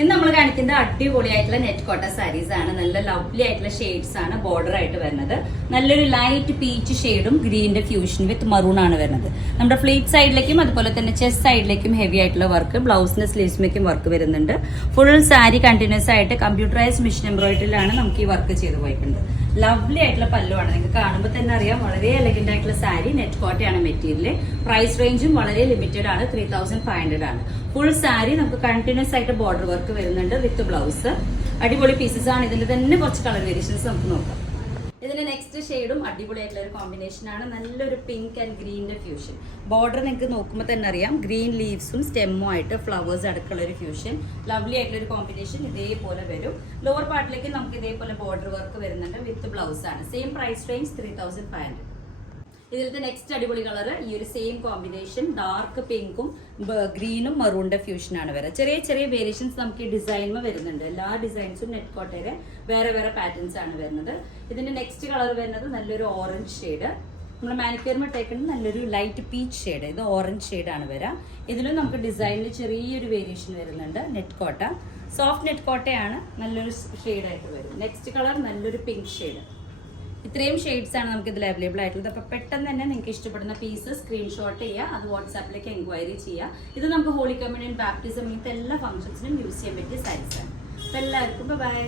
ഇന്ന് നമ്മൾ കാണിക്കുന്നത് അടിപൊളിയായിട്ടുള്ള നെറ്റ് കോട്ട സാരീസ് ആണ്. നല്ല ലവ്ലി ആയിട്ടുള്ള ഷെയ്ഡ്സ് ആണ് ബോർഡർ ആയിട്ട് വരുന്നത്. നല്ലൊരു ലൈറ്റ് പീച്ച് ഷെയ്ഡും ഗ്രീനിന്റെ ഫ്യൂഷൻ വിത്ത് മറൂൺ ആണ് വരുന്നത്. നമ്മുടെ ഫ്ലീറ്റ് സൈഡിലേക്കും അതുപോലെ തന്നെ ചെസ്റ്റ് സൈഡിലേക്കും ഹെവി ആയിട്ടുള്ള വർക്ക്, ബ്ലൗസിന്റെ സ്ലീവ്സിലേക്കും വർക്ക് വരുന്നുണ്ട്. ഫുൾ സാരി കണ്ടിന്യൂസ് ആയിട്ട് കമ്പ്യൂട്ടറൈസ്ഡ് മെഷീൻ എംബ്രോയിഡറിയിലാണ് നമുക്ക് ഈ വർക്ക് ചെയ്ത് പോയിട്ടുണ്ട്. ലവ്ലി ആയിട്ടുള്ള പല്ലുവാണ്. നിങ്ങൾക്ക് കാണുമ്പോൾ തന്നെ അറിയാം, വളരെ എലഗന്റ് ആയിട്ടുള്ള സാരി. നെറ്റ് കോട്ടയാണ് മെറ്റീരിയൽ. പ്രൈസ് റേഞ്ചും വളരെ ലിമിറ്റഡ് ആണ്, 3500 ആണ്. ഫുൾ സാരി നമുക്ക് കണ്ടിന്യൂസ് ആയിട്ട് ബോർഡർ വർക്ക് വരുന്നുണ്ട് വിത്ത് ബ്ലൗസ്. അടിപൊളി പീസസ് ആണ്. ഇതിൽ തന്നെ കുറച്ച് കളർ വേരിയേഷൻസ് നമുക്ക് നോക്കാം. ഇതിന്റെ നെക്സ്റ്റ് ഷെയ്ഡും അടിപൊളിയായിട്ടുള്ള ഒരു കോമ്പിനേഷൻ ആണ്. നല്ലൊരു പിങ്ക് ആൻഡ് ഗ്രീനിന്റെ ഫ്യൂഷൻ. ബോർഡർ നിങ്ങൾക്ക് നോക്കുമ്പോൾ തന്നെ അറിയാം, ഗ്രീൻ ലീവ്സും സ്റ്റെമ്മും ആയിട്ട് ഫ്ലവേഴ്സ് അടക്കമുള്ള ഒരു ഫ്യൂഷൻ. ലവ്ലി ആയിട്ടുള്ള ഒരു കോമ്പിനേഷൻ ഇതേപോലെ വരും. ലോവർ പാർട്ടിലേക്ക് നമുക്ക് ഇതേപോലെ ബോർഡർ വർക്ക് വരുന്നുണ്ട് വിത്ത് ബ്ലൗസ് ആണ്. Same price range 3500. ഇതിലത്തെ നെക്സ്റ്റ് അടിപൊളി കളർ ഈ ഒരു സെയിം കോമ്പിനേഷൻ ഡാർക്ക് പിങ്കും ഗ്രീനും മറൂണിന്റെ ഫ്യൂഷൻ ആണ് വരുന്നത്. ചെറിയ ചെറിയ വേരിയേഷൻസ് നമുക്ക് ഈ ഡിസൈനിൽ വരുന്നുണ്ട്. എല്ലാ ഡിസൈൻസും നെറ്റ് കോട്ടയുടെ വേറെ വേറെ പാറ്റേൺസ് ആണ് വരുന്നത്. ഇതിന്റെ നെക്സ്റ്റ് കളർ വരുന്നത് നല്ലൊരു ഓറഞ്ച് ഷെയ്ഡ്. നമ്മുടെ മാനിക്യൂറിന് ഇട്ടേക്കുന്നത് നല്ലൊരു ലൈറ്റ് പീച്ച് ഷെയ്ഡ്. ഇത് ഓറഞ്ച് ഷെയ്ഡാണ് വരാം. ഇതിലും നമുക്ക് ഡിസൈനിൽ ചെറിയൊരു വേരിയേഷൻ വരുന്നുണ്ട്. നെറ്റ് കോട്ട സോഫ്റ്റ് നെറ്റ് കോട്ടയാണ്. നല്ലൊരു ഷെയ്ഡായിട്ട് വരും. നെക്സ്റ്റ് കളർ നല്ലൊരു പിങ്ക് ഷെയ്ഡ്. ഇത്രയും ഷെയ്ഡ്സ് ആണ് നമുക്ക് ഇതിൽ അവൈലബിൾ ആയിട്ടുള്ളത്. അപ്പോൾ പെട്ടെന്ന് തന്നെ നിങ്ങൾക്ക് ഇഷ്ടപ്പെടുന്ന പീസ് സ്ക്രീൻഷോട്ട് ചെയ്യുക, അത് വാട്സാപ്പിലേക്ക് എൻക്വയറി ചെയ്യുക. ഇത് നമുക്ക് ഹോളി കമ്മ്യൂണിയൻ ബാപ്റ്റിസം ഇങ്ങനത്തെ എല്ലാ ഫംഗ്ഷൻസിനും യൂസ് ചെയ്യാൻ പറ്റിയ സാരീസ് ആണ്. അപ്പോൾ എല്ലാവർക്കും ബൈ.